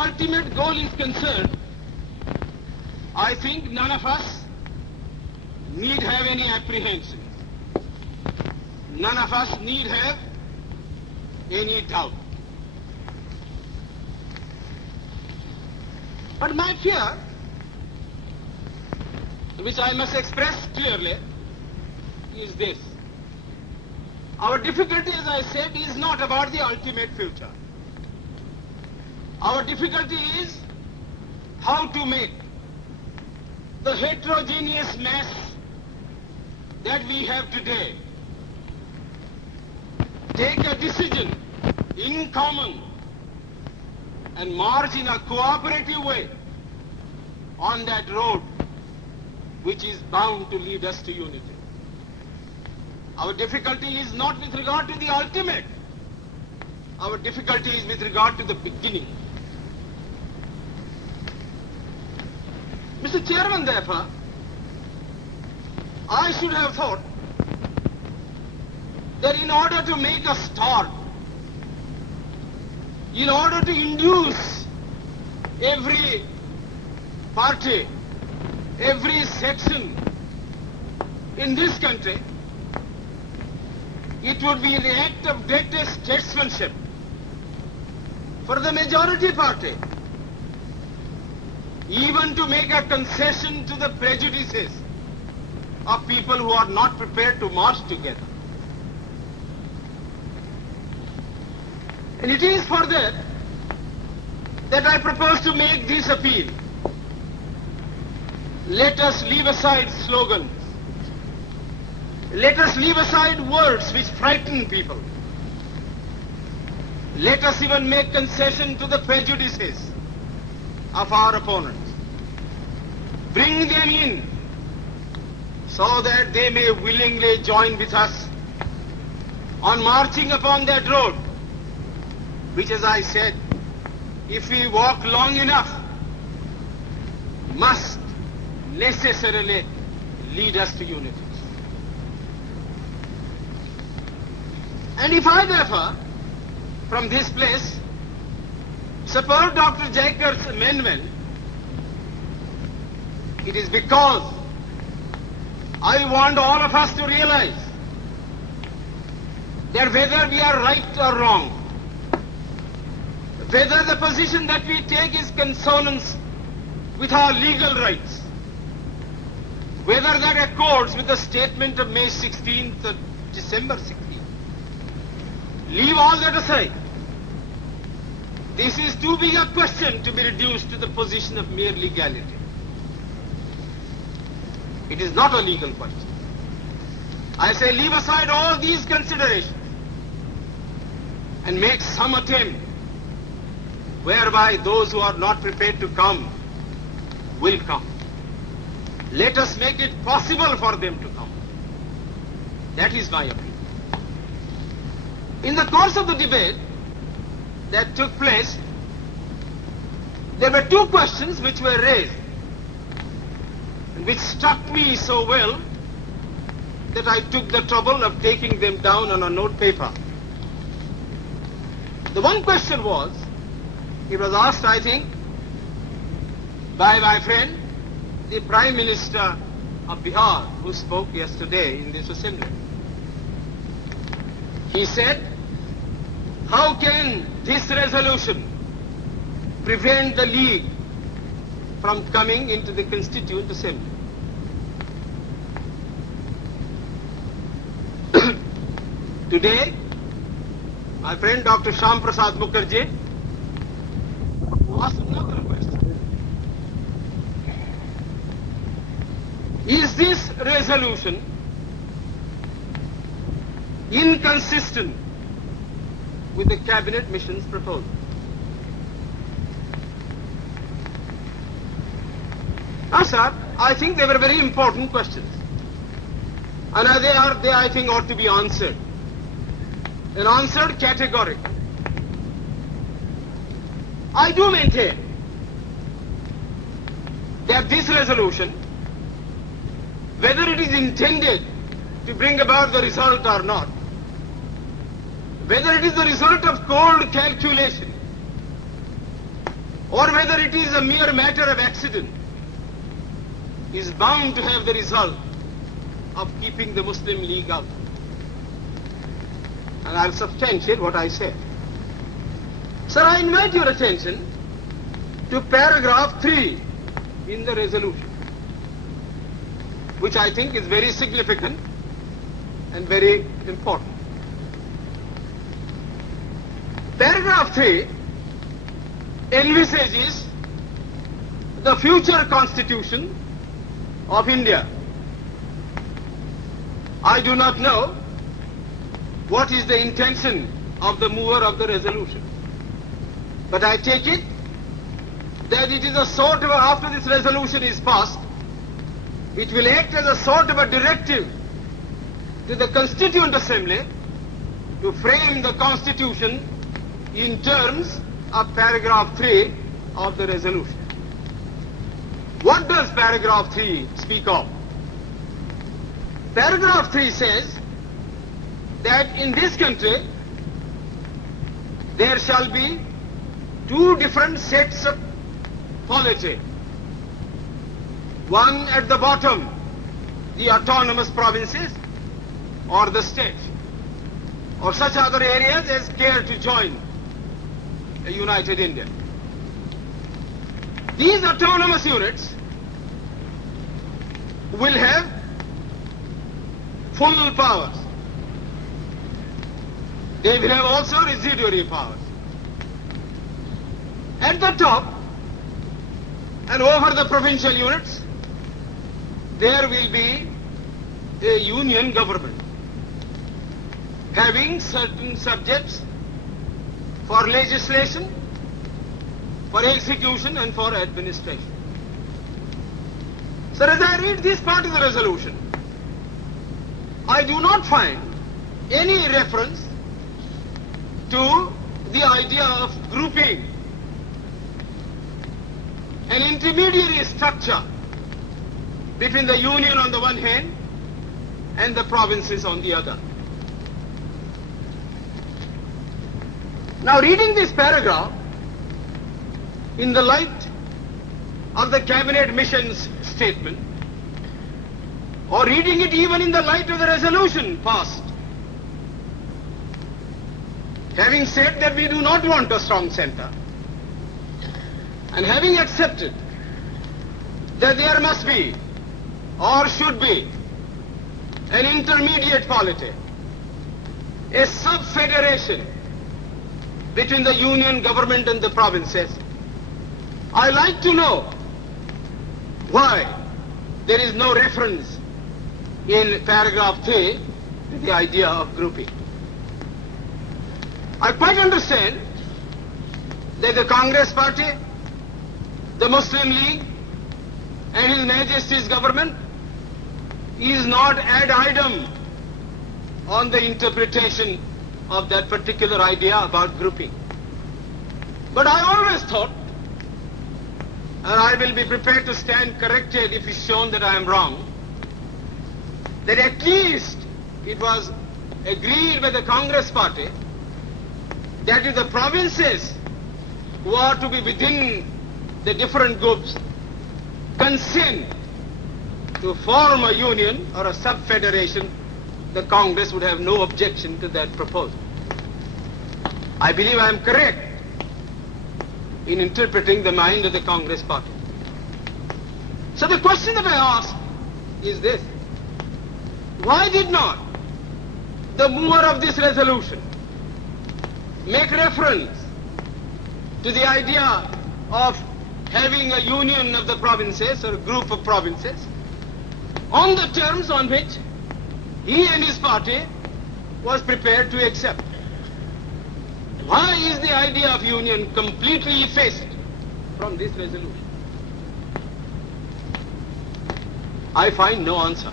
ultimate goal is concerned, I think none of us need have any apprehensions. None of us need have any doubt. But my fear, which I must express clearly, is this. Our difficulty, as I said, is not about the ultimate future. Our difficulty is how to make the heterogeneous mass that we have today take a decision in common and march in a cooperative way on that road which is bound to lead us to unity. Our difficulty is not with regard to the ultimate. Our difficulty is with regard to the beginning. Mr. Chairman, therefore, I should have thought that in order to make a start, in order to induce every party, every section in this country, it would be the act of greatest statesmanship for the majority party even to make a concession to the prejudices of people who are not prepared to march together. And it is for that that I propose to make this appeal. Let us leave aside slogans. Let us leave aside words which frighten people. Let us even make concession to the prejudices of our opponents. Bring them in so that they may willingly join with us on marching upon that road, which, as I said, if we walk long enough, must necessarily lead us to unity. And if I, therefore, from this place, support Dr. Jaikar's amendment, it is because I want all of us to realize that whether we are right or wrong, whether the position that we take is consonance with our legal rights, whether that accords with the statement of May 16th or December 16th, leave all that aside. This is too big a question to be reduced to the position of mere legality. It is not a legal question. I say leave aside all these considerations and make some attempt whereby those who are not prepared to come will come. Let us make it possible for them to come. That is my appeal. In the course of the debate that took place, there were two questions which were raised, and which struck me so well that I took the trouble of taking them down on a note paper. The one question was, it was asked, I think, by my friend, the Prime Minister of Bihar, who spoke yesterday in this assembly. He said, how can this resolution prevent the League from coming into the Constituent Assembly? Today, my friend Dr. Shyam Prasad Mukherjee asked another question. Is this resolution inconsistent with the Cabinet Mission's proposal? Now, sir, I think they were very important questions. And they I think, ought to be answered. And answered categorically. I do maintain that this resolution, whether it is intended to bring about the result or not, whether it is the result of cold calculation, or whether it is a mere matter of accident, is bound to have the result of keeping the Muslim League out. And I'll substantiate what I say. Sir, I invite your attention to paragraph 3 in the resolution, which I think is very significant and very important. Paragraph 3 envisages the future constitution of India. I do not know what is the intention of the mover of the resolution, but I take it that it is a sort of, after this resolution is passed, it will act as a sort of a directive to the Constituent Assembly to frame the Constitution in terms of paragraph 3 of the resolution. What does paragraph 3 speak of? Paragraph 3 says that in this country there shall be two different sets of polity. One at the bottom, the autonomous provinces or the state, or such other areas as care to join a united India. These autonomous units will have full powers. They will have also residuary powers. At the top and over the provincial units, there will be a union government having certain subjects for legislation, for execution and for administration. So as I read this part of the resolution, I do not find any reference to the idea of grouping an intermediary structure between the union on the one hand and the provinces on the other. Now, reading this paragraph in the light of the cabinet mission's statement, or reading it even in the light of the resolution passed, having said that we do not want a strong center, and having accepted that there must be or should be an intermediate polity, a sub-federation between the union government and the provinces, I like to know why there is no reference in paragraph 3 to the idea of grouping. I quite understand that the Congress party, the Muslim League and His Majesty's government is not ad idem on the interpretation of that particular idea about grouping. But I always thought, and I will be prepared to stand corrected if it's shown that I am wrong, that at least it was agreed by the Congress party that if the provinces who are to be within the different groups consent to form a union or a sub-federation, the Congress would have no objection to that proposal. I believe I am correct in interpreting the mind of the Congress party. So the question that I ask is this: why did not the mover of this resolution make reference to the idea of having a union of the provinces or a group of provinces on the terms on which he and his party was prepared to accept? Why is the idea of union completely effaced from this resolution? I find no answer.